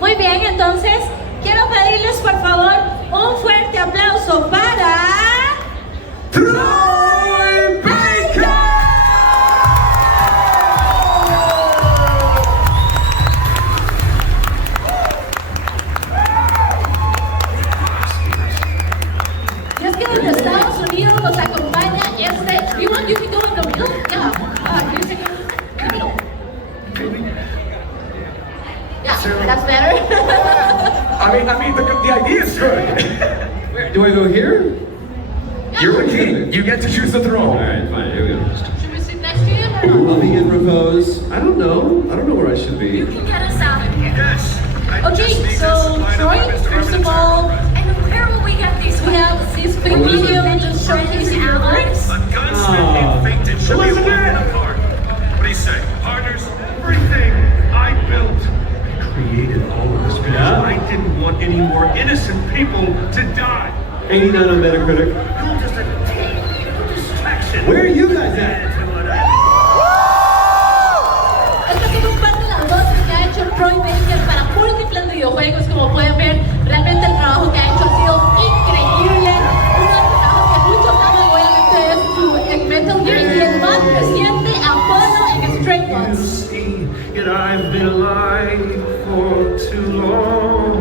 Muy bien, entonces quiero pedirles por favor un fuerte aplauso para Troy Baker. Y es que desde Estados Unidos nos acompaña este. You want you can go in the middle? Yeah. You can go in the middle. Yeah, that's better. I mean, the idea is good. Where, do I go here? You're the king. You get to choose the throne. Alright, fine, here we go. Should we sit next to you or not? I'll be in repose. I don't know where I should be. You can get us out of here. Yes. Okay, so Troy, first of all, and where will we get these? We have this quick video just showcasing your works. A gunsmith named Fainted should be walking apart. What do you say? Partners, everything I built. I created all of this because I didn't want any more innocent people to die. 89 on Metacritic. You're just a distraction. Where are you guys at? Estas son parte de las voces que ha hecho Troy Baker para múltiples videojuegos. Como pueden ver, realmente el trabajo que ha hecho ha sido increíble. Uno de los trabajos que muchos aman obviamente es su Metal Gear y el más reciente Apollo en Stray Dogs. Yet I've been alive for too long.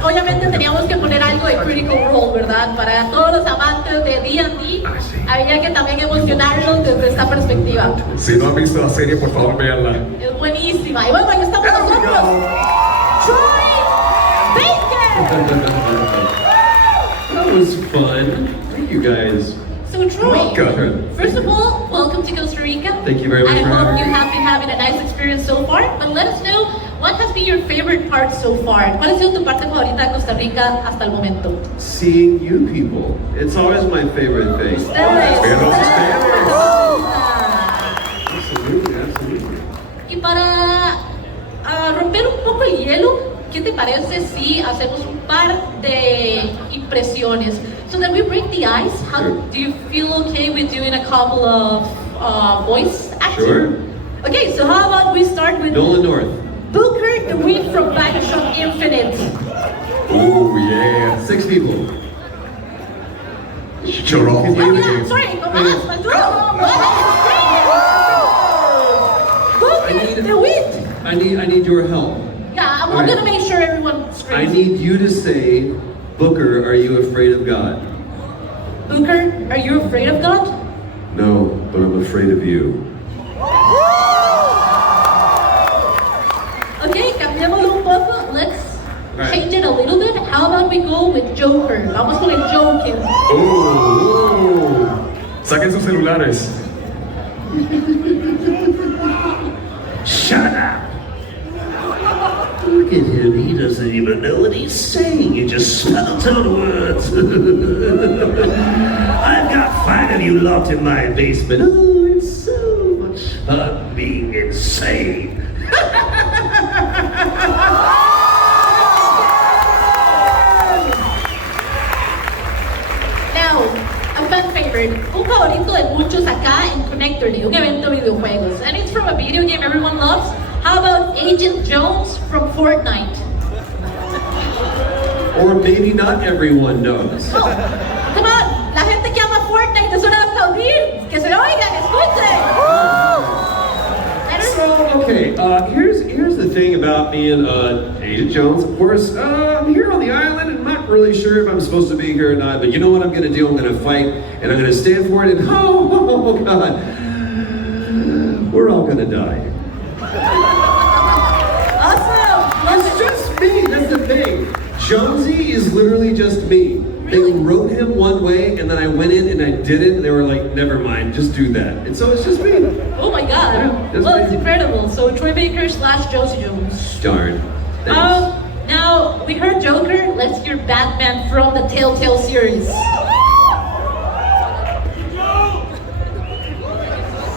Obviamente teníamos que poner algo de Critical Role, ¿verdad? Para todos los amantes de D&D, había que también emocionarlos desde esta perspectiva. Si no han visto la serie, por favor, véanla. Es buenísima. Y bueno, ahí estamos nosotros. Troy Baker! That was fun. Thank you guys. So Troy, Welcome. first of all, welcome to Costa Rica. Thank you very much I for hope having you me. have been having a nice experience so far. But let us know, what has been your favorite part so far? ¿Cuál ha sido tu parte favorita de Costa Rica hasta el momento? Seeing you people. It's always my favorite thing. Ustedes. Vean ustedes. Absolutely, absolutely. Y para romper un poco el hielo, ¿qué te parece si hacemos un par de impresiones? So that we break the ice, how do you feel okay with doing a couple of voice acting? Sure. Okay, so how about we start with Nolan North. Booker the Weed from Bioshock Infinite. Oh, yeah. 6 people. You're all Oh playing the yeah, game. sorry, go on, let's go. Booker the Weed. I need your help. Yeah, I'm Okay. gonna make sure everyone I screams. need you to say, Booker, are you afraid of God? Booker, are you afraid of God? No, but I'm afraid of you. Okay, cambiémoslo un poco. Let's Right. change it a little bit. How about we go with Joker? Vamos con el Joker. Oh. Saquen sus celulares. Shut up! Look at him, he doesn't even know what he's saying. He just spouts out words. I've got 5 of you locked in my basement. Oh, it's so much fun being insane. Now, a fan favorite. Un favorito de muchos acá en Connecturday, un evento de videojuegos. And it's from a video game everyone loves. How about Agent Jones from Fortnite? Or maybe not everyone knows. Oh, come on. La gente que ama Fortnite es hora de aplaudir. Que se oigan, escuchen. Better? So, okay, here's the thing about being Agent Jones. Of course, I'm here on the island and I'm not really sure if I'm supposed to be here or not, but you know what I'm gonna do? I'm gonna fight and I'm gonna stand for it and oh God, we're all gonna die. Awesome. It's just me, that's the thing. Jonesy is literally just me. Really? They wrote him one way and then I went in and I did it and they were like, never mind, just do that. And so it's just me. Oh my God. Yeah, that's Well, it's me. incredible. So Troy Baker / Josie Jones. Darn. Thanks. Now, we heard Joker, let's hear Batman from the Telltale series.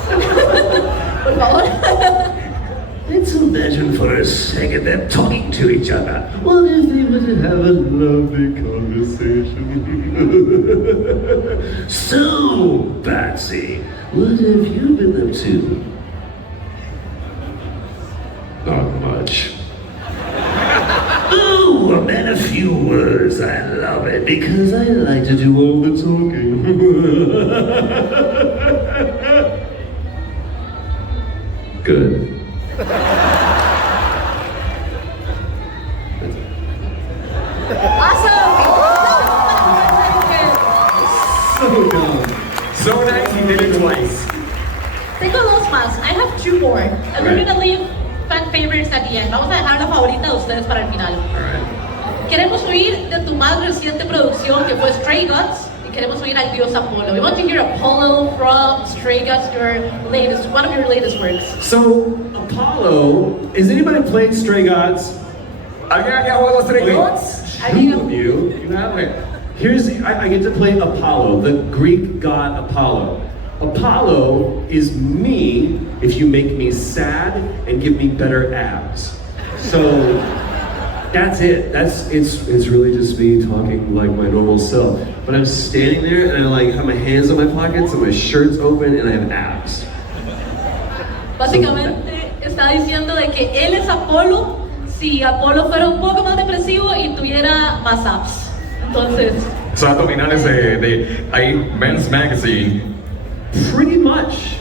Por favor. Let's imagine for a second them talking to each other. What if they were to have a lovely conversation? So, Patsy, what have you been up to? Not much. Ooh, a man of few words. I love it because I like to do all the talking. Good. Awesome! So dumb. So nice, he did it twice. Tengo dos más. I have two more. And we're Right. gonna leave fan favorites at the end. Vamos a dejar la favorita de ustedes para el final. Alright. Queremos oír de tu más reciente producción que fue Stray Gods y queremos oír al dios Apolo. We want to hear Apollo from Stray Gods, one of your latest works. So, Apollo, has anybody played Stray Gods? ¿Alguien aquí ha jugado Stray Wait, Gods? two of you. You have? Okay. I get to play Apollo, the Greek god Apollo. Apollo is me if you make me sad and give me better abs. So that's it. It's really just me talking like my normal self. But I'm standing there and I like have my hands in my pockets and my shirt's open and I have abs. Básicamente está diciendo de que él es Apolo si Apolo fuera un poco más depresivo y tuviera más abs. Entonces, Son abdominales de ahí, Men's Magazine. Pretty much.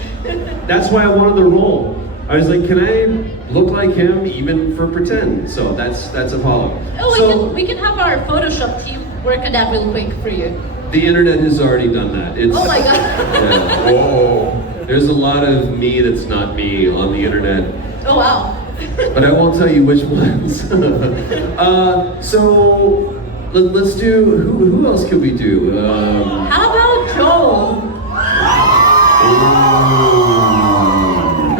That's why I wanted the role. I was like, can I look like him even for pretend? So that's Apollo. oh, So we can have our Photoshop team work on that real quick for you. the internet has already done that. It's, Oh my god. yeah. Whoa. There's a lot of me that's not me on the internet, Oh wow. but I won't tell you which ones. So let's do. Who else could we do? How about Joel?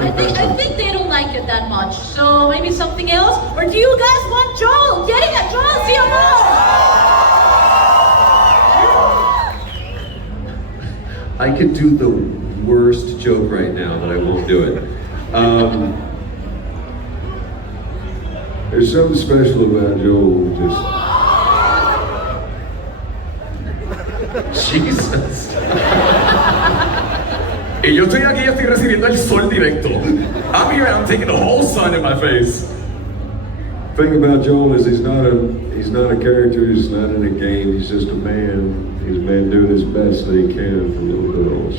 I think they don't like it that much. So maybe something else? Or do you guys want Joel? Get it, Joel, see you I could do the worst joke right now, but I won't do it. There's something special about Joel. Jesus. Y yo estoy aquí y estoy recibiendo el sol directo. I'm here and I'm taking the whole sun in my face. The thing about Joel is he's not a character, he's not in a game, he's just a man. He's a man doing his best that he can for little girls.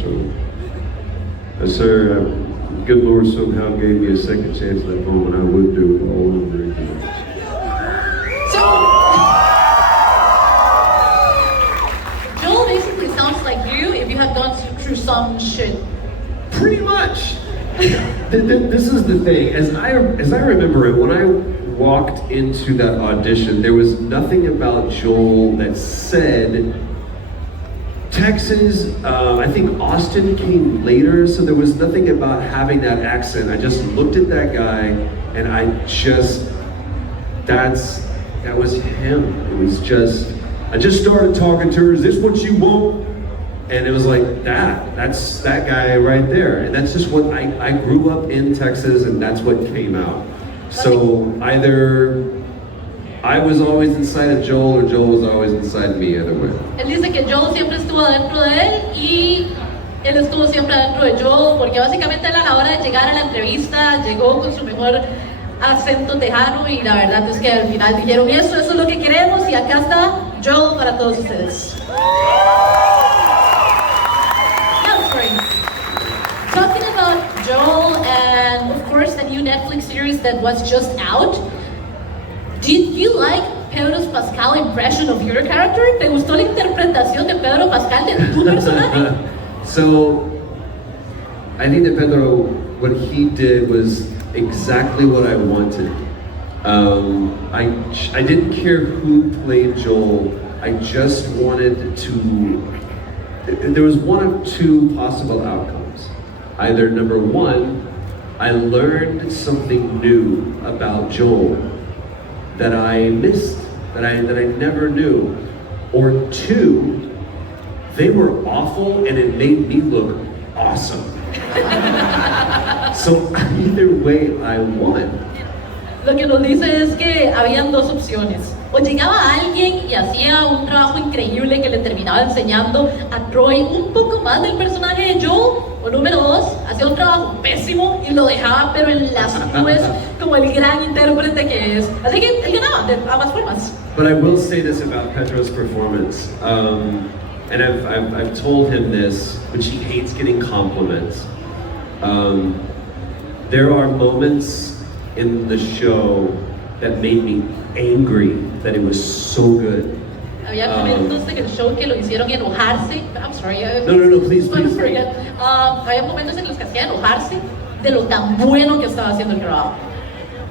So, sir, the good Lord somehow gave me a second chance at that moment. I would do it all over again. So, Joel basically sounds like you if you had gone through some shit. Pretty much. This is the thing. As I remember it, when I walked into that audition, there was nothing about Joel that said Texas. I think Austin came later, so there was nothing about having that accent. I just looked at that guy, and that was him. It was just. I just started talking to her. Is this what you want? And it was like that's that guy right there. And that's just what I grew up in Texas and that's what came out. So either I was always inside of Joel or Joel was always inside me, either way. Él dice que Joel siempre estuvo dentro de él y él estuvo siempre dentro de Joel porque básicamente él a la hora de llegar a la entrevista llegó con su mejor acento tejano y la verdad es que al final dijeron eso es lo que queremos y acá está Joel para todos ustedes. Talking about Joel and of course the new Netflix series that was just out, did you like Pedro Pascal's impression of your character? ¿Te gustó la interpretación de Pedro Pascal de tu personaje? So I think that Pedro, what he did was exactly what I wanted. I didn't care who played Joel. I just wanted to. There was one of two possible outcomes. Either number one, I learned something new about Joel that I missed, that I never knew, or two, they were awful and it made me look awesome. So either way, I won. Lo que nos dice es que habían dos opciones. O llegaba alguien y hacía un trabajo increíble que le terminaba enseñando a Troy un poco más del personaje de Joel, O número 2, hacía un trabajo pésimo y lo dejaba pero en las nubes como el gran intérprete que es. Así que él ganaba de ambas formas. But I will say this about Pedro's performance, and I've told him this, which he hates getting compliments. There are moments in the show that made me angry that it was so good. Había momentos en el show que lo hicieron enojarse. I'm sorry. No, please. Había momentos en los que hacía enojarse de lo tan bueno que estaba haciendo el trabajo.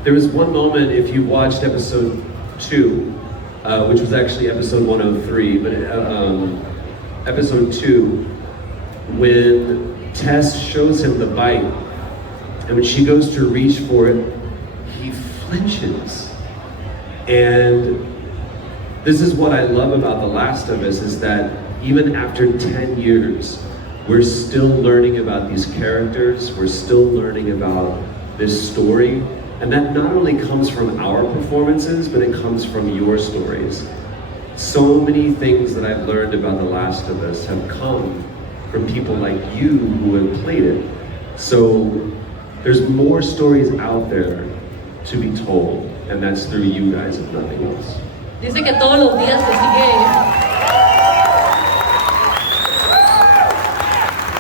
There was one moment, if you watched episode 2, which was actually episode 103, but episode 2, when Tess shows him the bite, and when she goes to reach for it, he flinches. And this is what I love about The Last of Us, is that even after 10 years, we're still learning about these characters, we're still learning about this story, and that not only comes from our performances, but it comes from your stories. So many things that I've learned about The Last of Us have come from people like you who have played it. So there's more stories out there to be told, and that's through you guys, if nothing else. Dice que todos los días te sigue.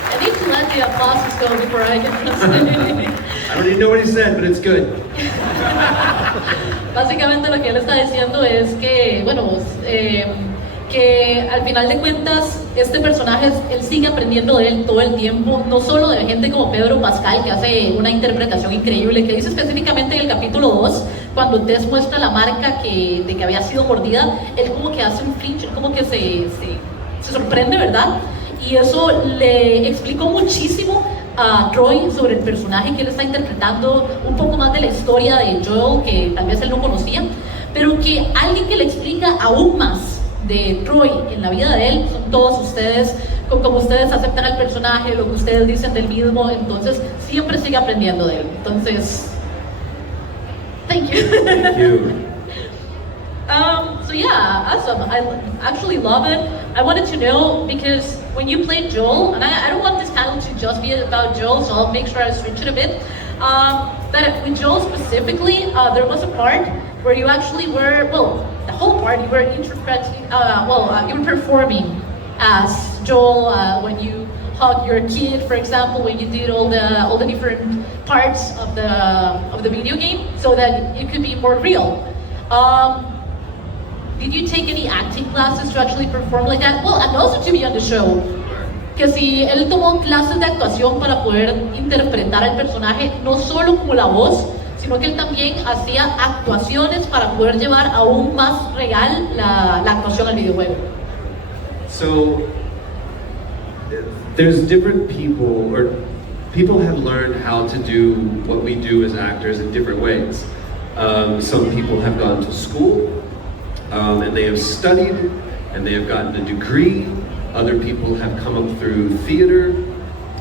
I need to let the applause go before I can translate. I don't even know what he said, but it's good. Básicamente lo que él está diciendo es que, bueno, que al final de cuentas este personaje, él sigue aprendiendo de él todo el tiempo, no solo de gente como Pedro Pascal, que hace una interpretación increíble, que dice específicamente en el capítulo 2, cuando Tess muestra la marca de que había sido mordida, él como que hace un flinch, como que se sorprende, ¿verdad? Y eso le explicó muchísimo a Troy sobre el personaje que él está interpretando, un poco más de la historia de Joel, que tal vez él no conocía, pero que alguien que le explica aún más de Troy en la vida de él son todos ustedes, como ustedes aceptan al personaje, lo que ustedes dicen del mismo, entonces siempre sigue aprendiendo de él. Entonces, thank you. Thank you. So yeah, awesome. I actually love it. I wanted to know, because when you played Joel, and I don't want this panel to just be about Joel, so I'll make sure I switch it a bit. But with Joel specifically, there was a part where you actually were, well, the whole part you were interpreting, you were performing as Joel when you hugged your kid, for example, when you did all the different parts of the video game, so that it could be more real. Did you take any acting classes to actually perform like that? Well, and also to be on the show. Que si él tomó clases de actuación para poder interpretar al personaje, no solo como la voz, sino que él también hacía actuaciones para poder llevar aún más real la actuación al videojuego. So, there's different people, or people have learned how to do what we do as actors in different ways. Some people have gone to school, and they have studied, and they have gotten a degree. Other people have come up through theater,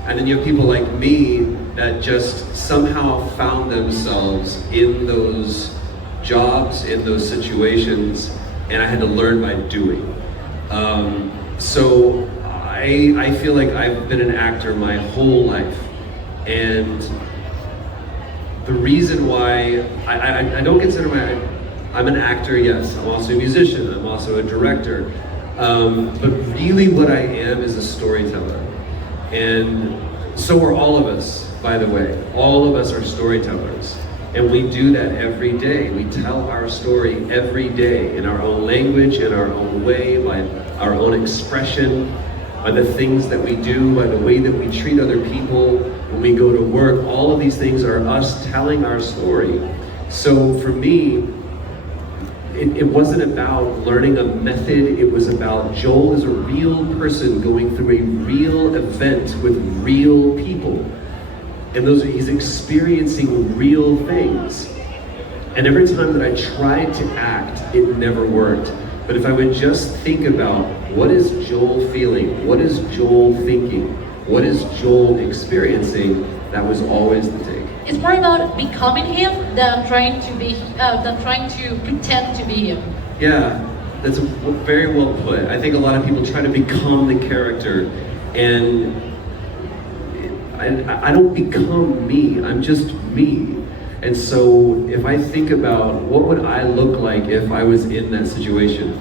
and then you have people like me that just somehow found themselves in those jobs, in those situations, and I had to learn by doing. So I feel like I've been an actor my whole life, and the reason why I don't consider I'm an actor, yes, I'm also a musician, I'm also a director, but really what I am is a storyteller. And so are all of us, by the way. All of us are storytellers. And we do that every day. We tell our story every day in our own language, in our own way, by our own expression, by the things that we do, by the way that we treat other people when we go to work. All of these things are us telling our story. So for me, it wasn't about learning a method, it was about Joel is a real person going through a real event with real people. And he's experiencing real things. And every time that I tried to act, it never worked. But if I would just think about, what is Joel feeling? What is Joel thinking? What is Joel experiencing? That was always the take. It's more about becoming him than trying to pretend to be him. Yeah, that's very well put. I think a lot of people try to become the character, and I don't become me, I'm just me. And so if I think about what would I look like if I was in that situation,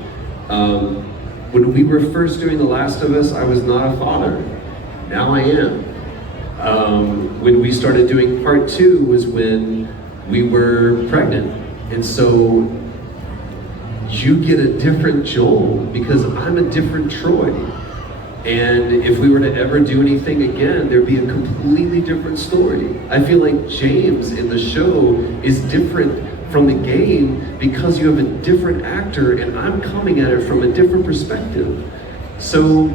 when we were first doing The Last of Us, I was not a father. Now I am. When we started doing part 2 was when we were pregnant. And so you get a different Joel because I'm a different Troy. And if we were to ever do anything again, there'd be a completely different story. I feel like James in the show is different from the game because you have a different actor and I'm coming at it from a different perspective. So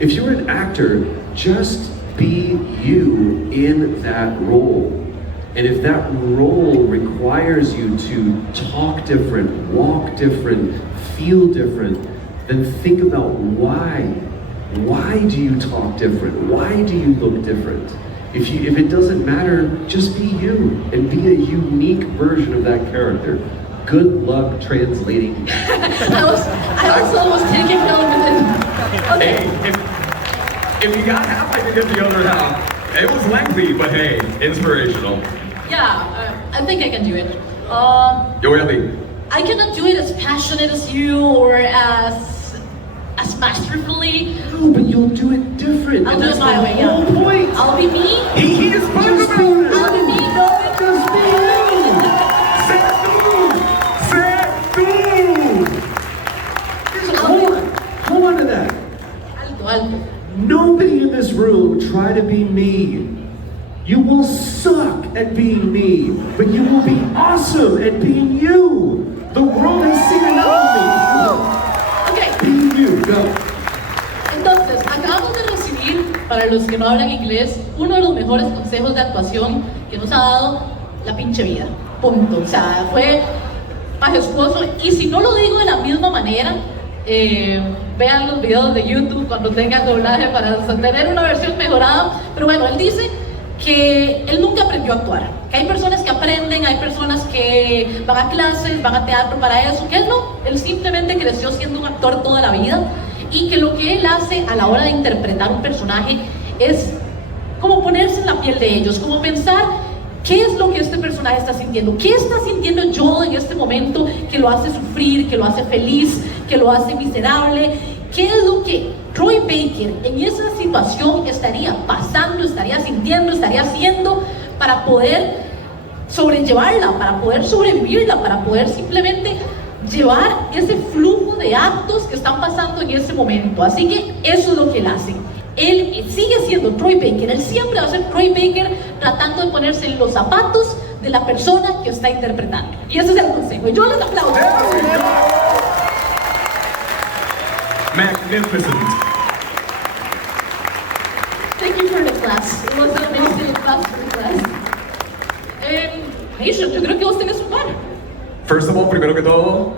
if you're an actor, just be you in that role. And if that role requires you to talk different, walk different, feel different, then think about why. Why do you talk different? Why do you look different? If it doesn't matter, just be you and be a unique version of that character. Good luck translating. I also was taking down with it. Okay. Hey, if you got half, I can get the other half. It was lengthy, but hey, inspirational. Yeah, I think I can do it. Yo voy a ti. I cannot do it as passionate as you or as masterfully. No, but you'll do it different. I'll and do that's it my the way, yeah. whole point. I'll be me. He is Just be you. I'll be me. No, Just be you. Hold on to that. alto. Nobody in this room try to be me. You will suck at being me, but you will be awesome at being you. The world has seen enough of me. Okay. Be you, go. Entonces, acabamos de recibir, para los que no hablan inglés, uno de los mejores consejos de actuación que nos ha dado la pinche vida. Punto. O sea, fue majestuoso. Y si no lo digo de la misma manera, vean los videos de YouTube cuando tengan doblaje para tener una versión mejorada. Pero bueno, él dice que él nunca aprendió a actuar. Que hay personas que aprenden, hay personas que van a clases, van a teatro para eso. Que él no, él simplemente creció siendo un actor toda la vida. Y que lo que él hace a la hora de interpretar un personaje es como ponerse en la piel de ellos, como pensar qué es lo que este personaje está sintiendo, qué está sintiendo yo en este momento que lo hace sufrir, que lo hace feliz, que lo hace miserable, qué es lo que Troy Baker en esa situación estaría pasando, estaría sintiendo, estaría haciendo para poder sobrellevarla, para poder sobrevivirla, para poder simplemente llevar ese flujo de actos que están pasando en ese momento. Así que eso es lo que él hace. Él sigue siendo Troy Baker, él siempre va a ser Troy Baker tratando de ponerse en los zapatos de la persona que está interpretando. Y ese es el consejo. Y yo les aplaudo. Magnificent. Thank you for the class. It was an amazing class for the class. Nation, yo creo que vos tenés un par. First of all, primero que todo,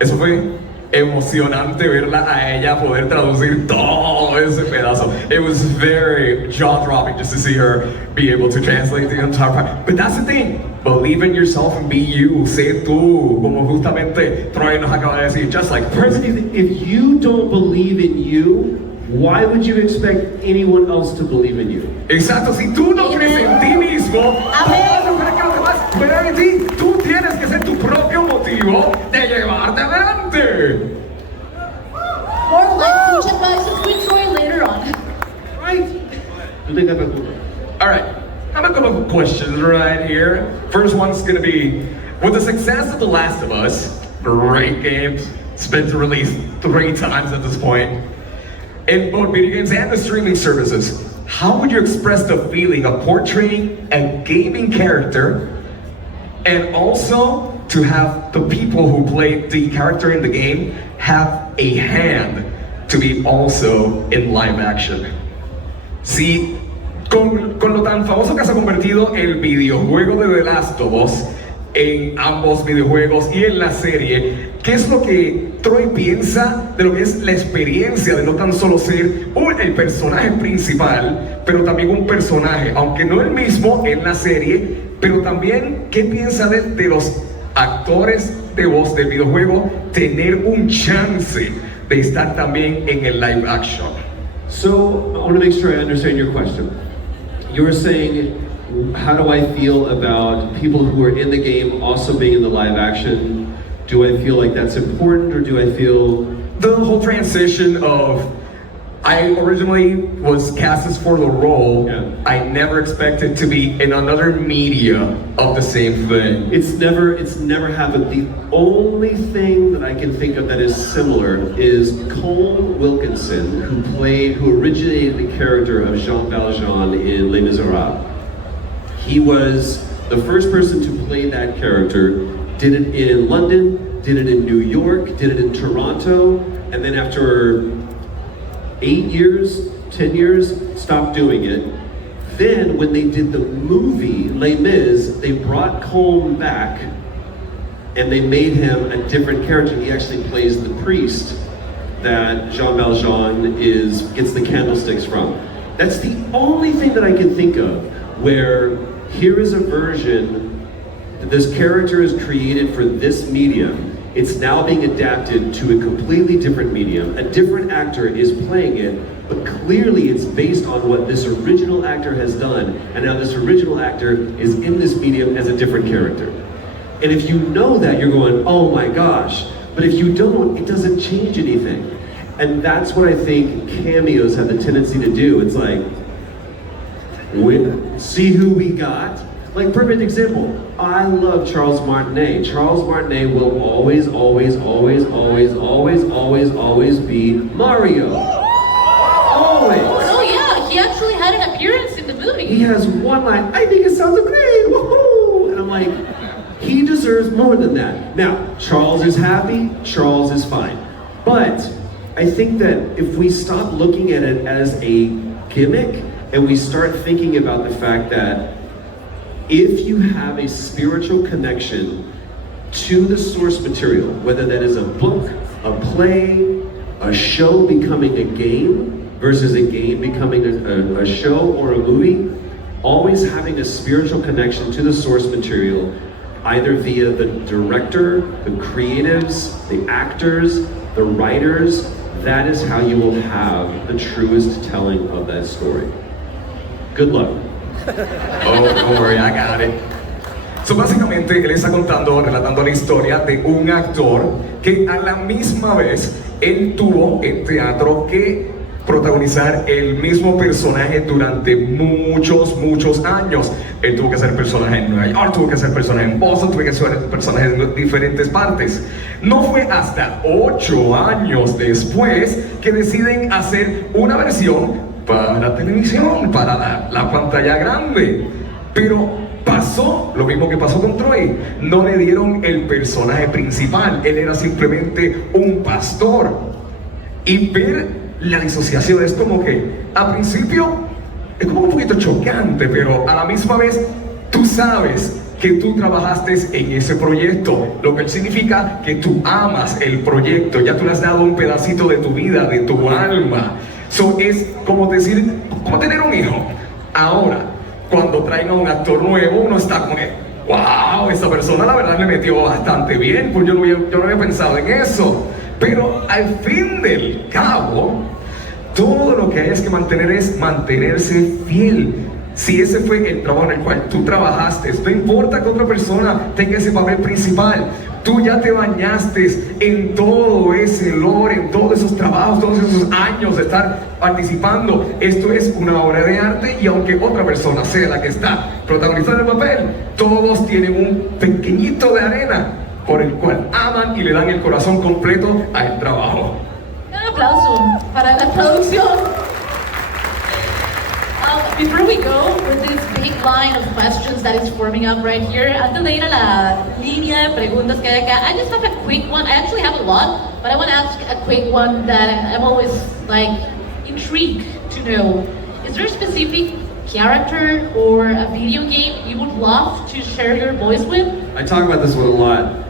eso fue emocionante verla a ella poder traducir todo ese pedazo. It was very jaw-dropping just to see her be able to translate the entire part. But that's the thing, believe in yourself and be you. Sé tú, como justamente Troy nos acaba de decir, just like person. If you don't believe in you, why would you expect anyone else to believe in you? Exacto, si tú no crees en ti mismo, Amén. ¿cómo vas a creer que los demás crean en ti? Tú tienes que ser tu propio motivo de llevarte adelante. More life coach advices with Troy later on. Right? Tú tengas pregunta. All right, I have a couple of questions right here. First one's gonna be, with the success of The Last of Us, great games, it's been released 3 times at this point, in both video games and the streaming services, how would you express the feeling of portraying a gaming character and also to have the people who play the character in the game have a hand to be also in live action? Sí, con lo tan famoso que se ha convertido el videojuego de The Last of Us en ambos videojuegos y en la serie, ¿qué es lo que Troy piensa de lo que es la experiencia de no tan solo ser el personaje principal, pero también un personaje, aunque no el mismo en la serie, pero también qué piensa de los actores de voz del videojuego tener un chance de estar también en el live action? So, I want to make sure I understand your question. you were saying, how do I feel about people who are in the game also being in the live action? Do I feel like that's important, or do I feel... The whole transition of, I originally was cast for the role. Yeah. I never expected to be in another media of the same thing. It's never happened. The only thing that I can think of that is similar is Cole Wilkinson, who originated the character of Jean Valjean in Les Miserables. He was the first person to play that character, did it in London, did it in New York, did it in Toronto, and then after 8 years, 10 years, stopped doing it. Then when they did the movie Les Mis, they brought Colm back and they made him a different character. He actually plays the priest that Jean Valjean gets the candlesticks from. That's the only thing that I can think of where here is a version that this character is created for this medium. It's now being adapted to a completely different medium. A different actor is playing it, but clearly it's based on what this original actor has done, and now this original actor is in this medium as a different character. And if you know that, you're going, oh my gosh. But if you don't, it doesn't change anything. And that's what I think cameos have the tendency to do. It's like, see who we got. Like, perfect example, I love Charles Martinet. Charles Martinet will always, always, always, always, always, always, always be Mario. Always. Oh yeah, he actually had an appearance in the movie. He has one line, I think it sounds great, woohoo! And I'm like, he deserves more than that. Now, Charles is happy, Charles is fine. But I think that if we stop looking at it as a gimmick, and we start thinking about the fact that if you have a spiritual connection to the source material, whether that is a book, a play, a show becoming a game versus a game becoming a show or a movie, always having a spiritual connection to the source material, either via the director, the creatives, the actors, the writers, that is how you will have the truest telling of that story. Good luck. Oh, don't worry, I got it. So, básicamente, él está relatando la historia de un actor que a la misma vez él tuvo en teatro que protagonizar el mismo personaje durante muchos años. Él tuvo que hacer personaje en Nueva York, tuvo que hacer personaje en Boston, tuvo que hacer personajes en diferentes partes. No fue hasta 8 años después que deciden hacer una versión para televisión, para la pantalla grande. Pero pasó lo mismo que pasó con Troy. No le dieron el personaje principal. Él era simplemente un pastor. Y ver la disociación es como que, a principio, es como un poquito chocante, pero a la misma vez, tú sabes que tú trabajaste en ese proyecto, lo que significa que tú amas el proyecto, ya tú le has dado un pedacito de tu vida, de tu alma. So, es como decir, como tener un hijo. Ahora, cuando traen a un actor nuevo, uno está con él. Wow, esta persona la verdad me metió bastante bien, pues yo no había pensado en eso. Pero al fin del cabo, todo lo que hay que mantener es mantenerse fiel. Si ese fue el trabajo en el cual tú trabajaste, no importa que otra persona tenga ese papel principal, tú ya te bañaste en todo ese lore, en todos esos trabajos, todos esos años de estar participando. Esto es una obra de arte y aunque otra persona sea la que está protagonizando el papel, todos tienen un pequeñito de arena por el cual aman y le dan el corazón completo al trabajo. Un aplauso para la producción. Before we go with this big line of questions that is forming up right here, antes de ir a la línea de preguntas que hay acá, I just have a quick one. I actually have a lot, but I want to ask a quick one that I'm always like intrigued to know. Is there a specific character or a video game you would love to share your voice with? I talk about this one a lot.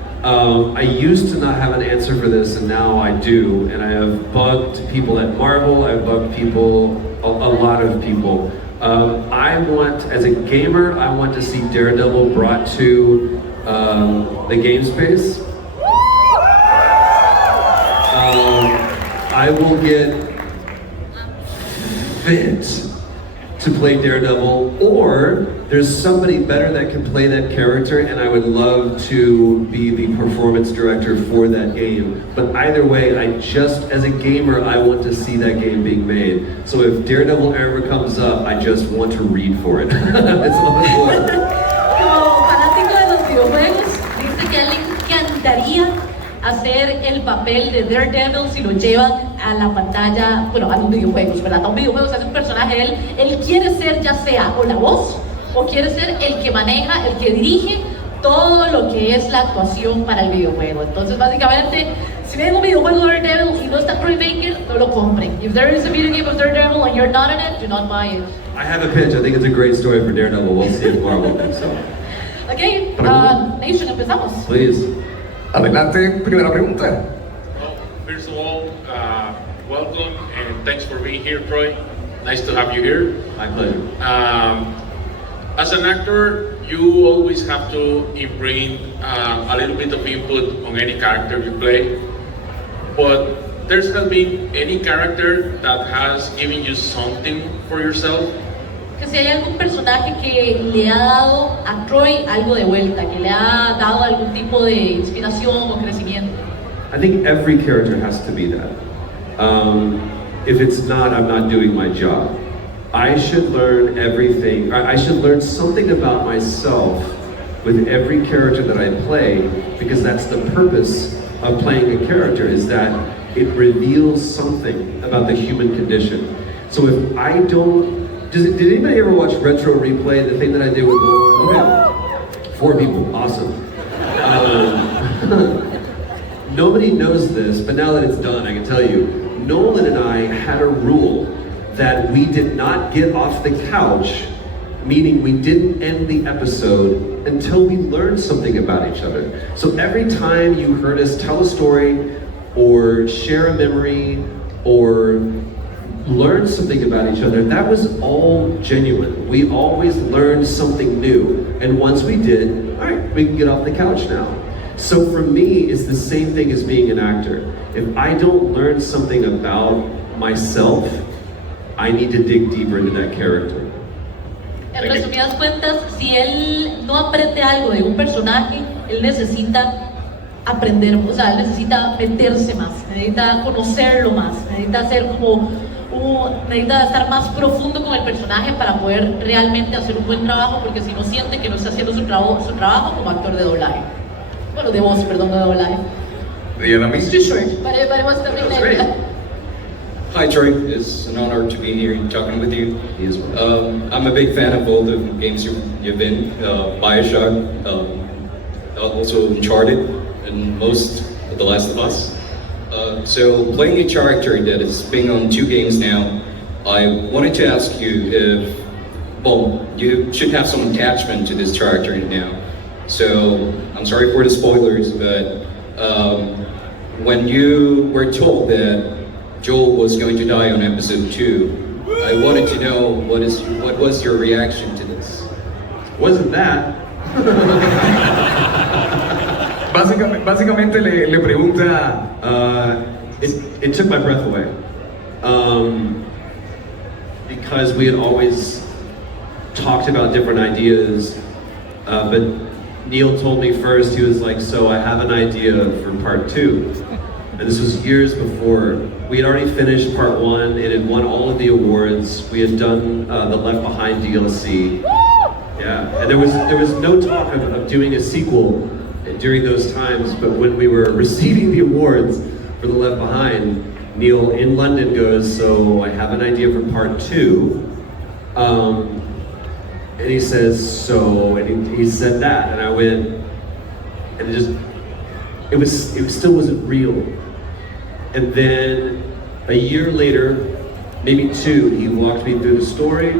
I used to not have an answer for this, and now I do. And I have bugged people at Marvel. I've bugged people, a lot of people. I want, as a gamer, I want to see Daredevil brought to the game space. I will get fit to play Daredevil, or there's somebody better that can play that character, and I would love to be the performance director for that game. But either way, as a gamer, I want to see that game being made. So if Daredevil ever comes up, I just want to read for it. It's a lot more. Como fanático de los videojuegos, dice que a él le encantaría hacer el papel de Daredevil si lo llevan a la pantalla, bueno, a los videojuegos, ¿verdad? A un videojuego se hace un personaje, él quiere ser ya sea o la voz, o quiere ser el que maneja, el que dirige todo lo que es la actuación para el videojuego. Entonces, básicamente, si ven un videojuego de Daredevil y no está Troy Baker, no lo compren. If there is a video game of Daredevil and you're not in it, do not buy it. I have a pitch. I think it's a great story for Daredevil. We'll see if Marvel thinks so. Okay, Nation, empezamos. Please. Adelante, primera pregunta. Well, first of all, welcome and thanks for being here, Troy. Nice to have you here. My pleasure. As an actor, you always have to bring a little bit of input on any character you play. But there's has been any character that has given you something for yourself? Que si hay algún personaje que le ha dado a Troy algo de vuelta, que le ha dado algún tipo de inspiración o crecimiento. I think every character has to be that. If it's not, I'm not doing my job. I should learn everything. I should learn something about myself with every character that I play, because that's the purpose of playing a character, is that it reveals something about the human condition. So if I don't, did anybody ever watch Retro Replay, the thing that I did with Nolan? Okay. 4 people, awesome. Nobody knows this, but now that it's done, I can tell you, Nolan and I had a rule that we did not get off the couch, meaning we didn't end the episode until we learned something about each other. So every time you heard us tell a story or share a memory or learn something about each other, that was all genuine. We always learned something new. And once we did, all right, we can get off the couch now. So for me, it's the same thing as being an actor. If I don't learn something about myself, I need to dig deeper into that character. En resumidas cuentas, si él no aprende algo de un personaje, él necesita aprender, o sea, él necesita meterse más, necesita conocerlo más, necesita hacer necesita estar más profundo con el personaje para poder realmente hacer un buen trabajo, porque si no siente que no está haciendo su trabajo como actor de doblaje. Bueno, de voz, perdón, de doblaje. It's too short. Veremos también. Hi Troy, it's an honor to be here and talking with you. I'm a big fan of all the games you've been, Bioshock, also Uncharted, and most of The Last of Us. So playing a character that has been on 2 games now, I wanted to ask you if, well, you should have some attachment to this character now. So I'm sorry for the spoilers, but when you were told that Joel was going to die on episode 2, I wanted to know what was your reaction to this? Wasn't that? Básicamente le pregunta. It took my breath away. Because we had always talked about different ideas, but Neil told me first, he was like, so I have an idea for part 2. And this was years before. We had already finished part 1, it had won all of the awards. We had done the Left Behind DLC. Yeah, and there was no talk of doing a sequel during those times, but when we were receiving the awards for the Left Behind, Neil in London goes, so I have an idea for part 2. And he says, so, and he said that, and I went, and it still wasn't real. And then a year later, maybe 2, he walked me through the story,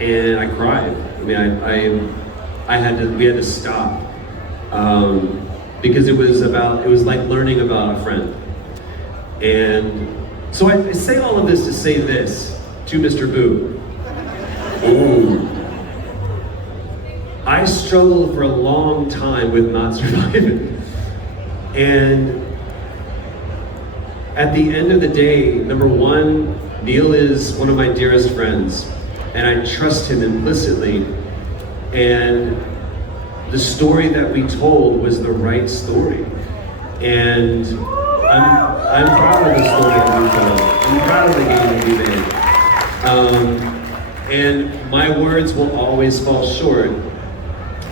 and I cried. I mean, we had to stop, because it was like learning about a friend. And so I say all of this to say this to Mr. Boo. Ooh. I struggled for a long time with not surviving. And at the end of the day, number 1, Neil is one of my dearest friends. and I trust him implicitly. And the story that we told was the right story. And I'm proud of the story that we told. I'm proud of the game that we made. And my words will always fall short,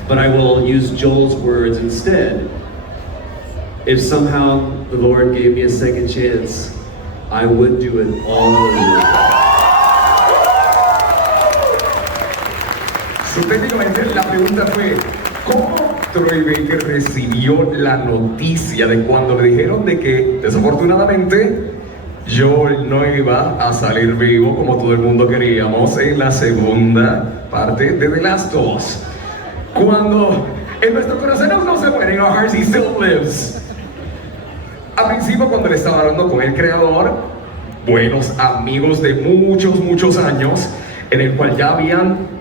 but I will use Joel's words instead. If somehow the Lord gave me a second chance, I would do it all over. Técnicamente la pregunta fue, ¿cómo Troy Baker recibió la noticia de cuando le dijeron de que desafortunadamente Joel no iba a salir vivo como todo el mundo queríamos en la segunda parte de The Last of Us? Cuando en nuestros corazones no se muere, in our hearts he still lives. Al principio, cuando le estaba hablando con el creador, buenos amigos de muchos años, en el cual ya habían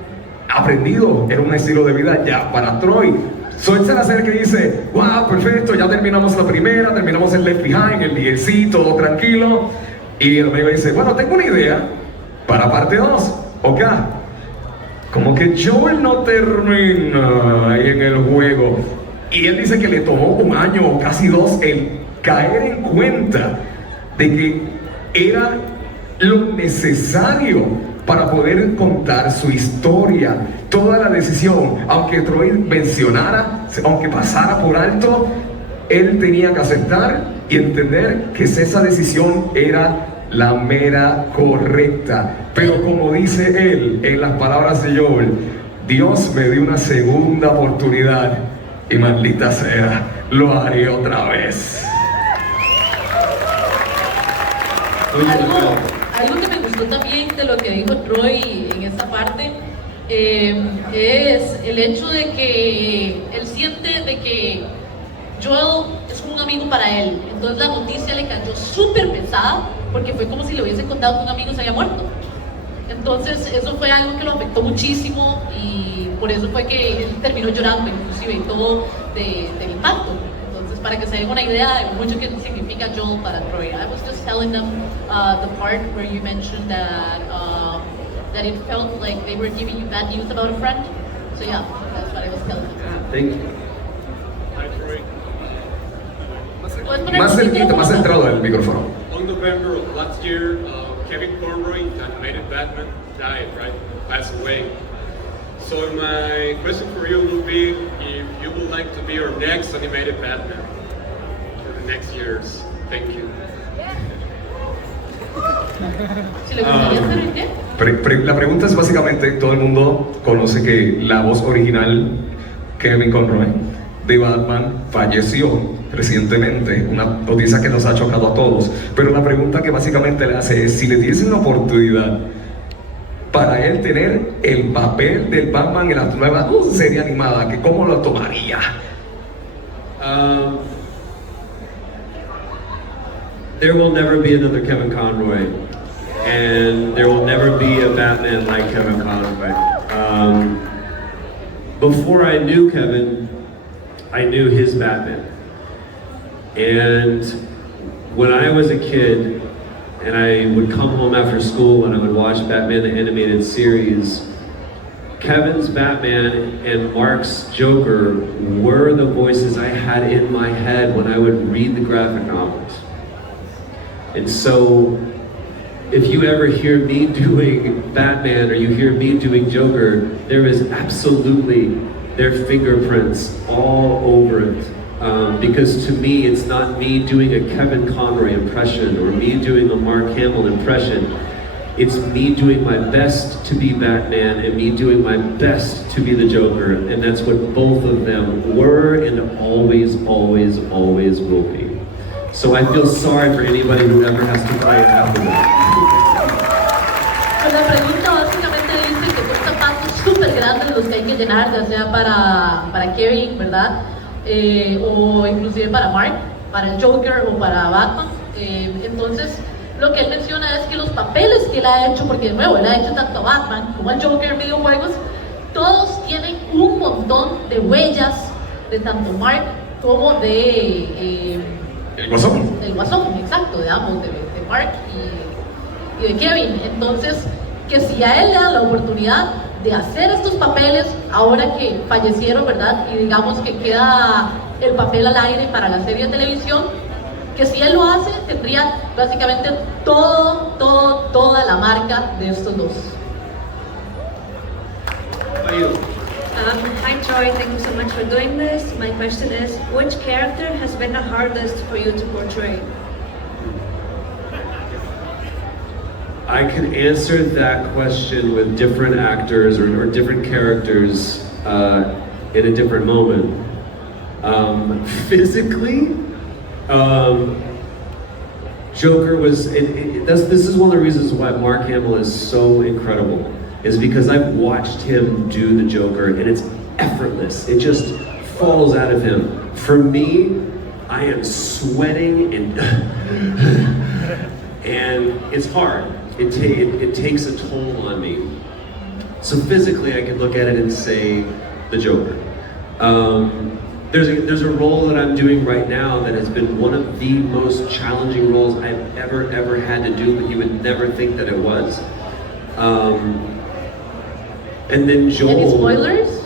aprendido, era un estilo de vida ya para Troy. Él se le acerca y dice, wow, perfecto, ya terminamos la primera, terminamos el Left Behind, el DLC, todo tranquilo. Y el amigo dice, bueno, tengo una idea para parte 2, ¿ok? Como que Joel no termina ahí en el juego. Y él dice que le tomó 1 año o casi 2 el caer en cuenta de que era lo necesario para poder contar su historia. Toda la decisión, aunque Troy mencionara, aunque pasara por alto, él tenía que aceptar y entender que esa decisión era la mera correcta. Pero como dice él en las palabras de Joel, Dios me dio una segunda oportunidad y maldita sea, lo haré otra vez. Algo que me gustó también de lo que dijo Troy en esta parte es el hecho de que él siente de que Joel es un amigo para él. Entonces la noticia le cayó súper pesada porque fue como si le hubiesen contado que un amigo se había muerto. Entonces eso fue algo que lo afectó muchísimo y por eso fue que él terminó llorando inclusive y todo del impacto. Entonces para que se den una idea de mucho que significa Joel para Troy. I was just telling them the part where you mentioned that it felt like they were giving you bad news about a friend. So yeah, that's what I was telling them. Thank you. Hi, Troy. Más cerquita, más centrado del micrófono. On November of last year, Kevin Conroy, the animated Batman, died, right? Passed away. So my question for you would be if you would like to be our next animated Batman for the next years. Thank you. Si le gustaría hacer el qué? La pregunta es básicamente, todo el mundo conoce que la voz original, Kevin Conroy, de Batman, falleció recientemente, una noticia que nos ha chocado a todos, pero la pregunta que básicamente le hace es, si le diesen la oportunidad para él tener el papel del Batman en la nueva serie animada, que ¿cómo lo tomaría? There will never be another Kevin Conroy, and there will never be a Batman like Kevin Conroy. Before I knew Kevin, I knew his Batman. And when I was a kid, and I would come home after school and I would watch Batman the Animated Series, Kevin's Batman and Mark's Joker were the voices I had in my head when I would read the graphic novels. And so, if you ever hear me doing Batman or you hear me doing Joker, there is absolutely their fingerprints all over it. Because to me, it's not me doing a Kevin Conroy impression or me doing a Mark Hamill impression. It's me doing my best to be Batman and me doing my best to be the Joker. And that's what both of them were and always will be. So I feel sorry for anybody who ever has to play half of that. Pues la pregunta básicamente dice que son zapatos súper grandes los que hay que llenar, ya sea para Kevin, ¿verdad? O inclusive para Mark, para el Joker o para Batman. Entonces, lo que él menciona es que los papeles que él ha hecho, porque de nuevo, él ha hecho tanto a Batman como al Joker en videojuegos, todos tienen un montón de huellas de tanto Mark como de... El Guasón. Del Guasón, exacto, de ambos, de Mark y de Kevin. Entonces, que si a él le dan la oportunidad de hacer estos papeles, ahora que fallecieron, ¿verdad? Y digamos que queda el papel al aire para la serie de televisión, que si él lo hace, tendría básicamente toda la marca de estos dos. Hi Troy, thank you so much for doing this. My question is, which character has been the hardest for you to portray? I can answer that question with different actors or different characters in a different moment. Physically, Joker was, this is one of the reasons why Mark Hamill is so incredible, is because I've watched him do the Joker and it's effortless. It just falls out of him. For me, I am sweating and and it's hard. It takes a toll on me. So physically, I can look at it and say the Joker. There's a role that I'm doing right now that has been one of the most challenging roles I've ever had to do, but you would never think that it was. And then Joel. Any spoilers?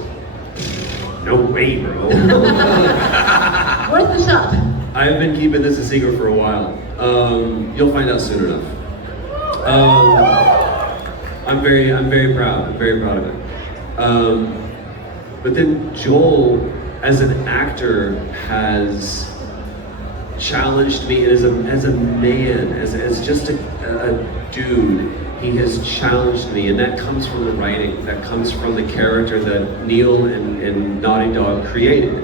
No way, bro. Worth the shot. I've been keeping this a secret for a while. You'll find out soon enough. I'm very proud. I'm very proud of it. But then Joel, as an actor, has challenged me as a man, as just a dude. He has challenged me, and that comes from the writing. That comes from the character that Neil and Naughty Dog created.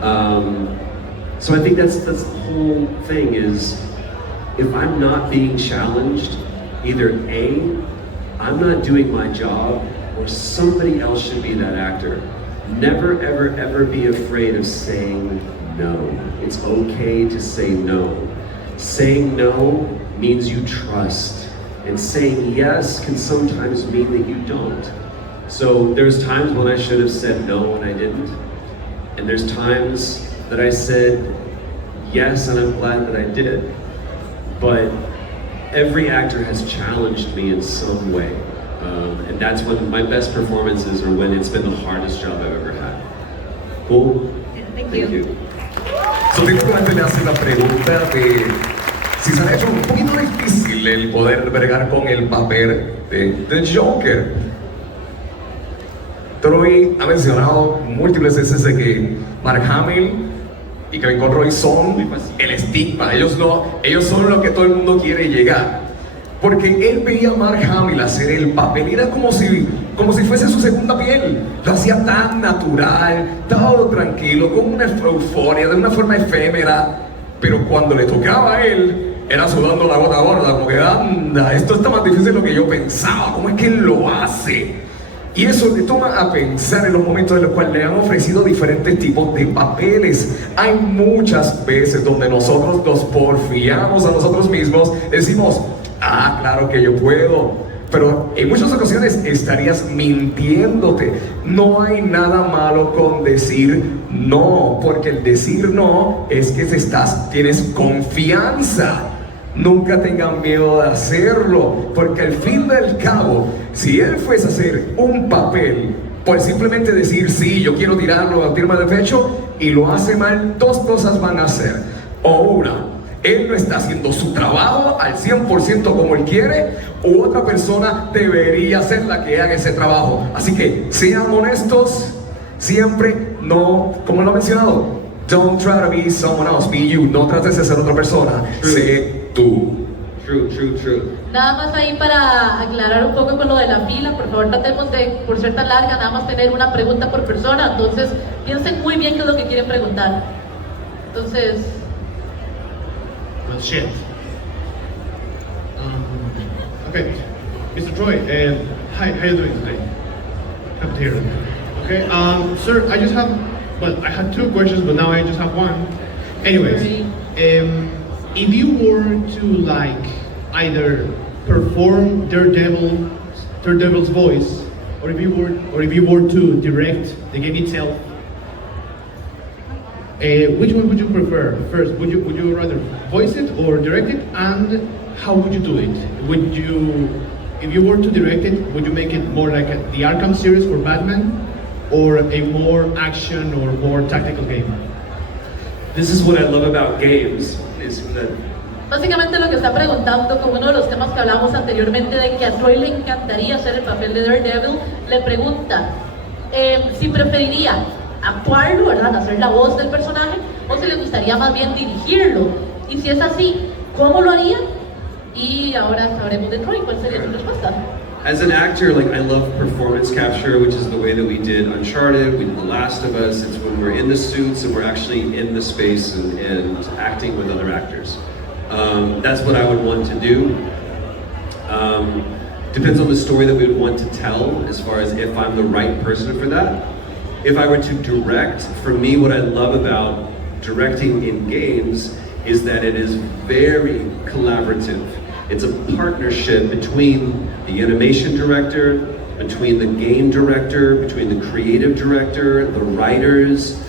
So I think that's the whole thing is, if I'm not being challenged, either A, I'm not doing my job, or somebody else should be that actor. Never, ever be afraid of saying no. It's okay to say no. Saying no means you trust. And saying yes can sometimes mean that you don't. So there's times when I should have said no and I didn't. And there's times that I said yes and I'm glad that I did. But every actor has challenged me in some way. And that's when my best performances are when it's been the hardest job I've ever had. Cool? Yeah, thank you. So directamente le hace la pregunta de si se ha hecho un poquito difícil el poder bregar con el papel de Joker. Troy ha mencionado múltiples veces de que Mark Hamill y Kevin Conroy son el estigma. Ellos son lo que todo el mundo quiere llegar. Porque él veía a Mark Hamill hacer el papel, era como si fuese su segunda piel. Lo hacía tan natural, todo tranquilo, con una euforia, de una forma efímera. Pero cuando le tocaba a él, era sudando la gota gorda, como que anda, esto está más difícil de lo que yo pensaba, ¿cómo es que él lo hace? Y eso le toma a pensar en los momentos en los cuales le han ofrecido diferentes tipos de papeles. Hay muchas veces donde nosotros nos porfiamos a nosotros mismos, decimos, ah, claro que yo puedo. Pero en muchas ocasiones estarías mintiéndote. No hay nada malo con decir no, porque el decir no es que tienes confianza. Nunca tengan miedo de hacerlo, porque al fin del cabo, si él fuese a hacer un papel por simplemente decir sí, yo quiero tirarlo a firma de pecho y lo hace mal, dos cosas van a hacer. O una, él no está haciendo su trabajo al 100% como él quiere, u otra persona debería ser la que haga ese trabajo. Así que sean honestos, siempre no, como lo he mencionado, don't try to be someone else, be you. No trates de ser otra persona, sé tú. True. Nada más ahí para aclarar un poco con lo de la fila, por favor tratemos de, por ser tan larga, nada más tener una pregunta por persona, entonces piensen muy bien qué es lo que quieren preguntar. Entonces... Well, shit. Okay, Mr. Troy, hi, how are you doing today? Happy to hear it. Okay, sir, I had two questions, but now I just have one. Anyways, if you were to like either perform Daredevil's voice, or if you were to direct the game itself, which one would you prefer? First, would you rather voice it or direct it, and how would you do it? Would you if you were to direct it, would you make it more like the Arkham series for Batman, or a more action or more tactical game? This is what I love about games, is that Básicamente lo que está preguntando, como uno de los temas que hablamos anteriormente de que a Troy le encantaría hacer el papel de Daredevil, le pregunta si preferiría actuarlo, ¿verdad? Hacer la voz del personaje, o si le gustaría más bien dirigirlo. Y si es así, ¿cómo lo haría? Y ahora sabremos de Troy, ¿cuál sería su respuesta? as an actor, like I love performance capture, which is the way that we did Uncharted, we did The Last of Us. It's when we're in the suits and we're actually in the space and acting with other actors. That's what I would want to do. Depends on the story that we would want to tell, as far as if I'm the right person for that. If I were to direct, for me, what I love about directing in games is that it is very collaborative. It's a partnership between the animation director, between the game director, between the creative director, the writers,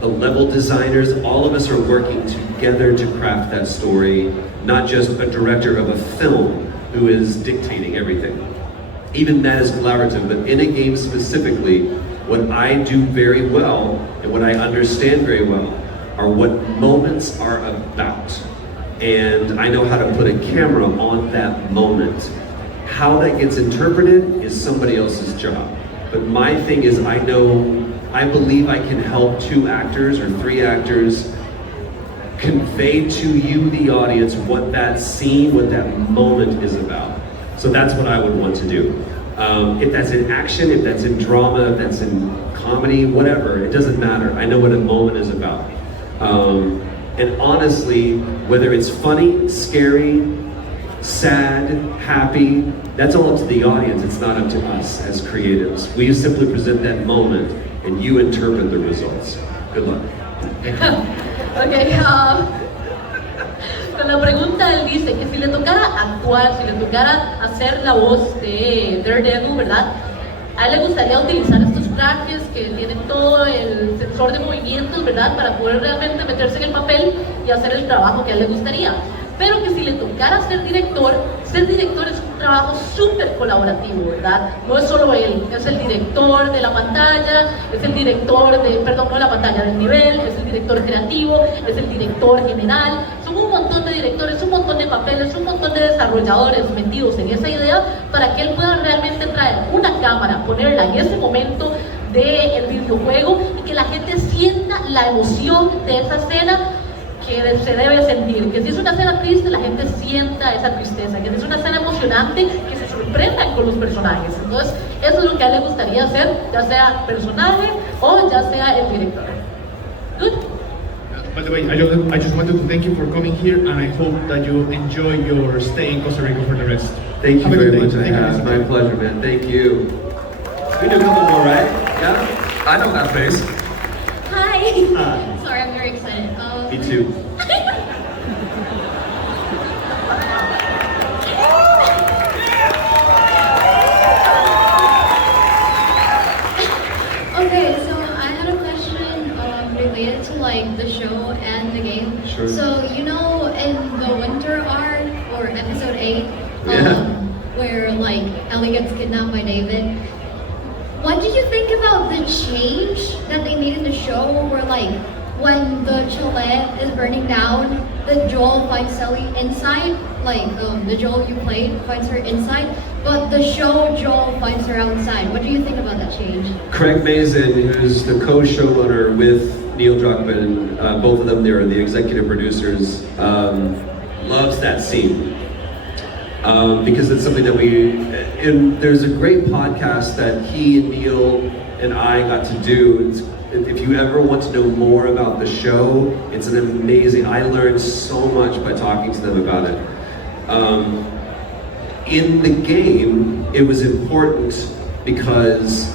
the level designers. All of us are working together to craft that story, not just a director of a film who is dictating everything. Even that is collaborative, but in a game specifically, what I do very well and what I understand very well are what moments are about. And I know how to put a camera on that moment. How that gets interpreted is somebody else's job. But my thing is, I believe I can help 2 actors or 3 actors convey to you, the audience, what that scene, what that moment is about. So that's what I would want to do. If that's in action, if that's in drama, if that's in comedy, whatever, it doesn't matter. I know what a moment is about. And honestly, whether it's funny, scary, sad, happy, that's all up to the audience. It's not up to us as creatives. We simply present that moment and you interpret the results. Good luck. Okay, con la pregunta él dice que si le tocara actuar, si le tocara hacer la voz de Daredevil, ¿verdad? A él le gustaría utilizar estos trajes que tienen todo el sensor de movimientos, ¿verdad? Para poder realmente meterse en el papel y hacer el trabajo que a él le gustaría. Pero que si le tocara ser director es un trabajo súper colaborativo, ¿verdad? No es solo él, es el director de la pantalla, es el director de, perdón, no de la pantalla, del nivel, es el director creativo, es el director general. Son un montón de directores, un montón de papeles, un montón de desarrolladores metidos en esa idea para que él pueda realmente traer una cámara, ponerla en ese momento del videojuego y que la gente sienta la emoción de esa escena que se debe sentir, que si es una escena triste, la gente sienta esa tristeza, que si es una escena emocionante, que se sorprendan con los personajes. Entonces, eso es lo que a él le gustaría hacer, ya sea personaje o ya sea el director. Good? By the way, I just wanted to thank you for coming here, and I hope that you enjoy your stay in Costa Rica for the rest. Thank you very much. Thank you. My pleasure, man. Thank you. We do a couple more, right? Yeah, I know that face. Hi! Sorry, I'm very excited. Me too. Okay, so I had a question related to like the show and the game. Sure. So you know in the winter arc or episode 8, where like Ellie gets kidnapped by David. What did you think about the change that they made in the show where like when the chalet is burning down, the Joel finds Ellie inside, like the Joel you played finds her inside, but the show Joel finds her outside. What do you think about that change? Craig Mazin, who's the co-showrunner with Neil Druckmann, both of them, they're the executive producers, loves that scene. Because it's something that there's a great podcast that he and Neil and I got to do. If you ever want to know more about the show, it's an amazing, I learned so much by talking to them about it. In the game, it was important because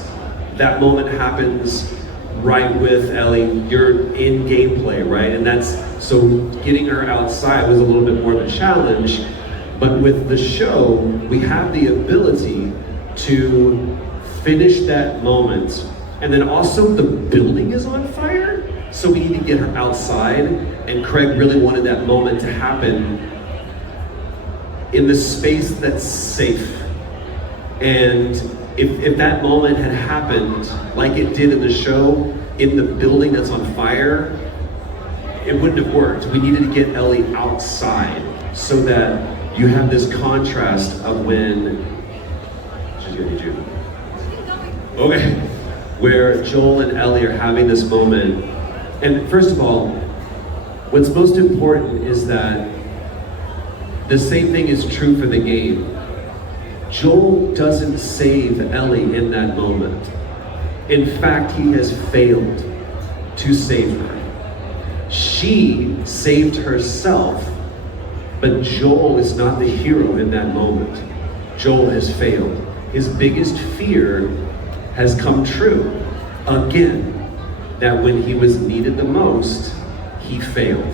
that moment happens right with Ellie. You're in gameplay, right? And so getting her outside was a little bit more of a challenge. But with the show, we have the ability to finish that moment. And then also the building is on fire, so we need to get her outside. And Craig really wanted that moment to happen in the space that's safe. And if that moment had happened like it did in the show, in the building that's on fire, it wouldn't have worked. We needed to get Ellie outside so that you have this contrast of when, she's gonna need you. Okay, where Joel and Ellie are having this moment. And first of all, what's most important is that the same thing is true for the game. Joel doesn't save Ellie in that moment. In fact, he has failed to save her. She saved herself, but Joel is not the hero in that moment. Joel has failed. His biggest fear has come true again, that when he was needed the most, he failed.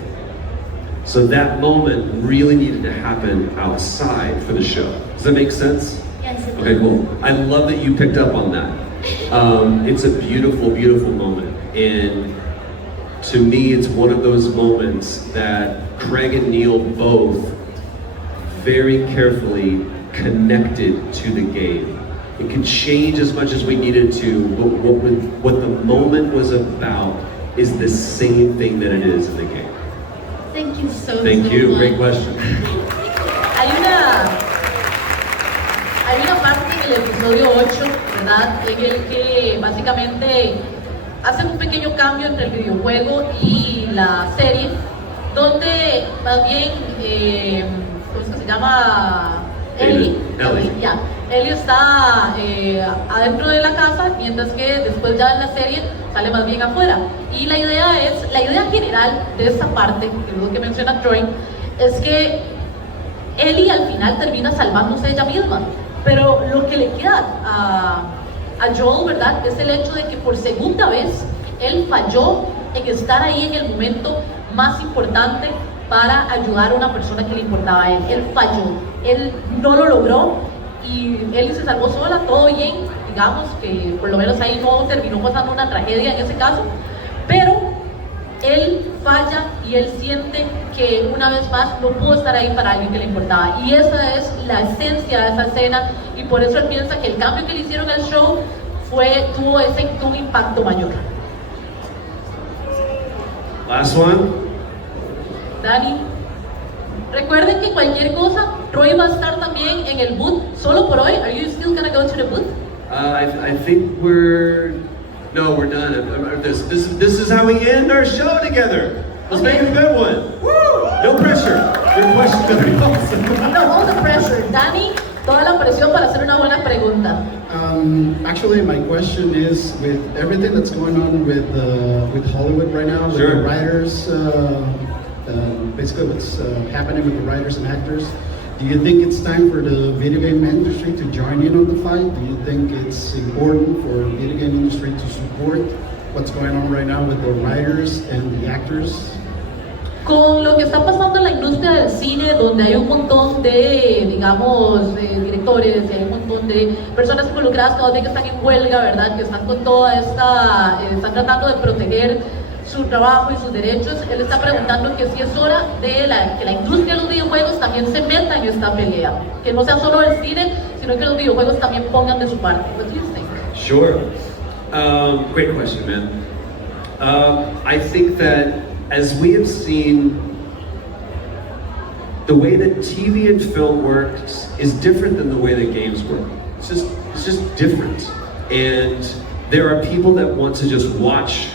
So that moment really needed to happen outside for the show. Does that make sense? Yes, it Okay, does. cool. I love that you picked up on that. It's a beautiful, beautiful moment. And to me, it's one of those moments that Craig and Neil both very carefully connected to the game. It could change as much as we needed to, but what the moment was about is the same thing that it is in the game. Thank you so Thank you, much. great question. Hay una parte en el episodio 8, ¿verdad? En el que básicamente hacen un pequeño cambio entre el videojuego y la serie, donde más bien, ¿cómo es que se llama? Ellie. Ya. Ellie está adentro de la casa, mientras que después ya en la serie sale más bien afuera. Y la idea general de esta parte, que es lo que menciona Troy, es que Ellie al final termina salvándose ella misma. Pero lo que le queda a Joel, ¿verdad?, es el hecho de que por segunda vez él falló en estar ahí en el momento más importante para ayudar a una persona que le importaba a él. Él falló, él no lo logró y él se salvó sola, todo bien, digamos que por lo menos ahí no terminó pasando una tragedia en ese caso, pero él falla y él siente que una vez más no pudo estar ahí para alguien que le importaba, y esa es la esencia de esa escena, y por eso él piensa que el cambio que le hicieron al show tuvo un impacto mayor. Last one. Dani, recuerden que cualquier cosa, Troy va a estar también en el booth solo por hoy. Are you still gonna go to the booth? I think we're done. This is how we end our show together. Let's make it a good one. Woo! No pressure. Your question's gonna be awesome. No, all the pressure. Dani, toda la presión para hacer una buena pregunta. Actually, my question is, with everything that's going on with Hollywood right now, with the writers, basically what's happening with the writers and actors, do you think it's time for the video game industry to join in on the fight? Do you think it's important for the video game industry to support what's going on right now with the writers and the actors? Con lo que está pasando en la industria del cine, donde hay un montón de, digamos, directores y hay un montón de personas involucradas que todavía están en huelga, ¿verdad? Que están con toda esta, están tratando de proteger su trabajo y sus derechos. Él está preguntando que si es hora de que la industria de los videojuegos también se meta en esta pelea, que no sea solo el cine, sino que los videojuegos también pongan de su parte. What do you think? Sure. Great question, man. I think that as we have seen, the way that TV and film works is different than the way that games work. It's just different. And there are people that want to just watch,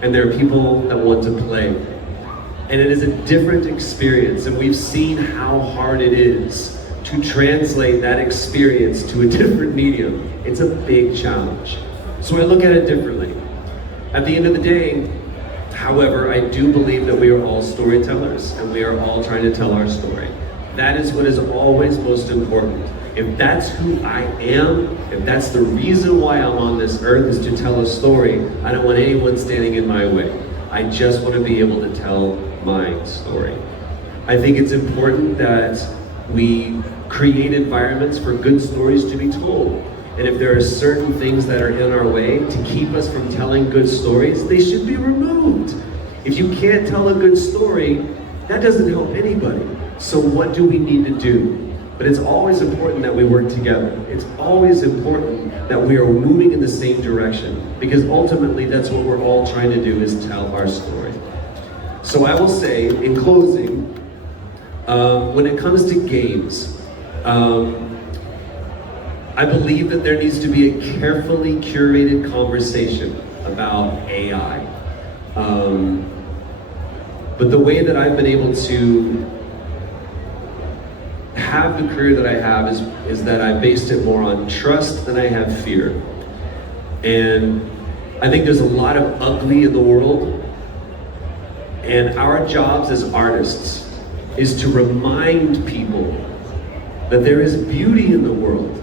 and there are people that want to play. And it is a different experience, and we've seen how hard it is to translate that experience to a different medium. It's a big challenge. So I look at it differently. At the end of the day, however, I do believe that we are all storytellers, and we are all trying to tell our story. That is what is always most important. If that's who I am, if that's the reason why I'm on this earth is to tell a story, I don't want anyone standing in my way. I just want to be able to tell my story. I think it's important that we create environments for good stories to be told. And if there are certain things that are in our way to keep us from telling good stories, they should be removed. If you can't tell a good story, that doesn't help anybody. So what do we need to do? but it's always important that we work together. It's always important that we are moving in the same direction, because ultimately that's what we're all trying to do, is tell our story. So I will say, in closing, when it comes to games, I believe that there needs to be a carefully curated conversation about AI. But the way that I've been able to have the career that I have is that I based it more on trust than I have fear. And I think there's a lot of ugly in the world, and our jobs as artists is to remind people that there is beauty in the world.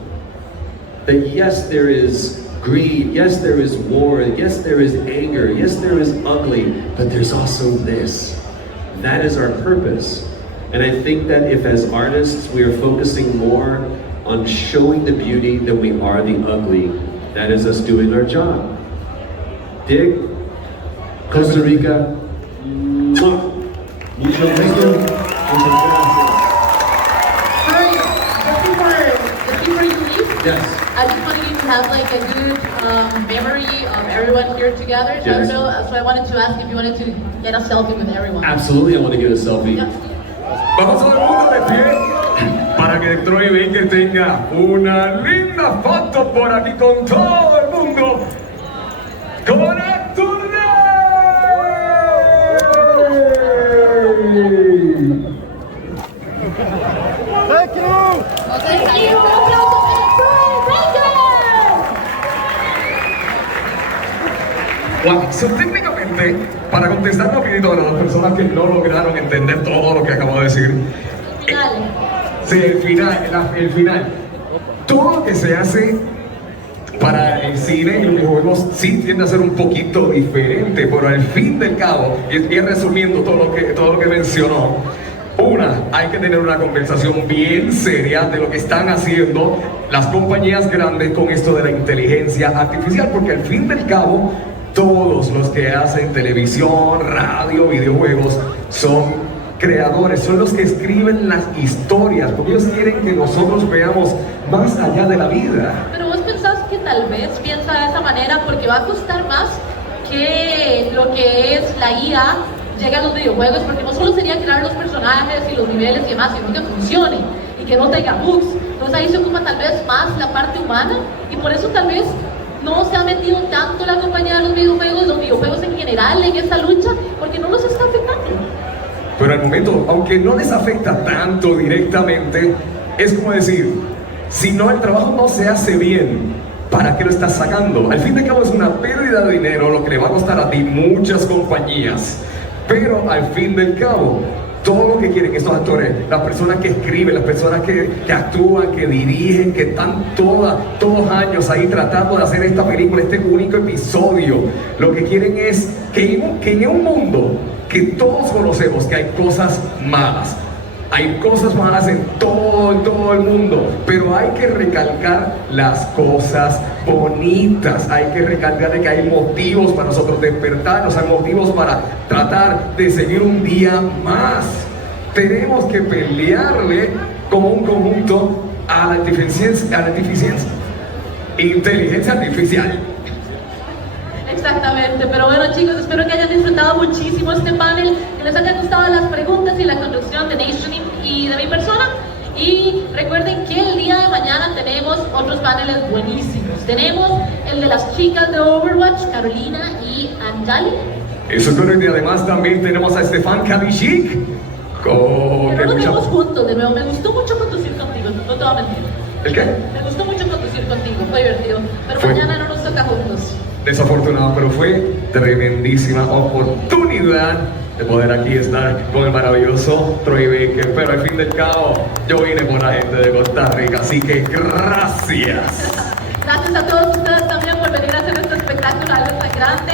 That yes, there is greed, yes, there is war, yes, there is anger, yes, there is ugly, but there's also this. That is our purpose. And I think that if as artists we are focusing more on showing the beauty than we are the ugly, that is us doing our job. Dig? Costa Rica. Muchas gracias. Before you leave, Yes. I just wanted you to have like a good memory of everyone here together. So I don't know, so I wanted to ask if you wanted to get a selfie with everyone. Absolutely, I want to get a selfie. Yeah. Vamos todo el mundo de pie para que Troy Baker tenga una linda foto por aquí con todo el mundo. ¡Connecturday! Thank you. Thank you. Un aplauso para Troy Baker. Wow, so, técnicamente, para contestar rapidito a las personas que no lograron entender todo lo que acabo de decir. Sí, el final. Todo lo que se hace para el cine y los videojuegos sí tiende a ser un poquito diferente, pero al fin del cabo, y resumiendo todo lo que mencionó, hay que tener una conversación bien seria de lo que están haciendo las compañías grandes con esto de la inteligencia artificial, porque al fin del cabo, todos los que hacen televisión, radio, videojuegos son creadores, son los que escriben las historias, porque ellos quieren que nosotros veamos más allá de la vida. Pero vos pensás que tal vez piensa de esa manera porque va a costar más que lo que es la IA llegue a los videojuegos, porque no solo sería crear los personajes y los niveles y demás, sino que funcione y que no tenga bugs. Entonces ahí se ocupa tal vez más la parte humana, y por eso tal vez no se ha metido tanto la compañía de los videojuegos en general en esta lucha, porque no los está afectando. Pero al momento, aunque no les afecta tanto directamente, es como decir, si no, el trabajo no se hace bien, ¿para qué lo estás sacando? Al fin de cabo es una pérdida de dinero, lo que le va a costar a ti muchas compañías. Pero al fin del cabo, todo lo que quieren estos actores, las personas que escriben, las personas que actúan, que dirigen, que están todos años ahí tratando de hacer esta película, este único episodio, lo que quieren es que en un mundo que todos conocemos que hay cosas malas, hay cosas malas en todo el mundo, pero hay que recalcar las cosas bonitas, hay que recalcar de que hay motivos para nosotros despertarnos, hay motivos para tratar de seguir un día más. Tenemos que pelearle como un conjunto a la inteligencia artificial. Exactamente, pero bueno chicos, espero que hayan disfrutado muchísimo este panel, que les hayan gustado las preguntas y la conducción de Nation y de mi persona. Y recuerden que el día de mañana tenemos otros paneles buenísimos. Tenemos el de las chicas de Overwatch, Carolina y Anjali. Eso es correcto, y además también tenemos a Stefan Kadishik. Pero nos vemos juntos de nuevo, me gustó mucho conducir contigo, no te voy a mentir. ¿El qué? Me gustó mucho conducir contigo, fue divertido, pero mañana no nos toca juntos. Desafortunado, pero fue tremendísima oportunidad de poder aquí estar con el maravilloso Troy Baker, pero al fin del cabo yo vine por la gente de Costa Rica, así que gracias. Gracias a todos ustedes también por venir a hacer este espectáculo, algo tan grande.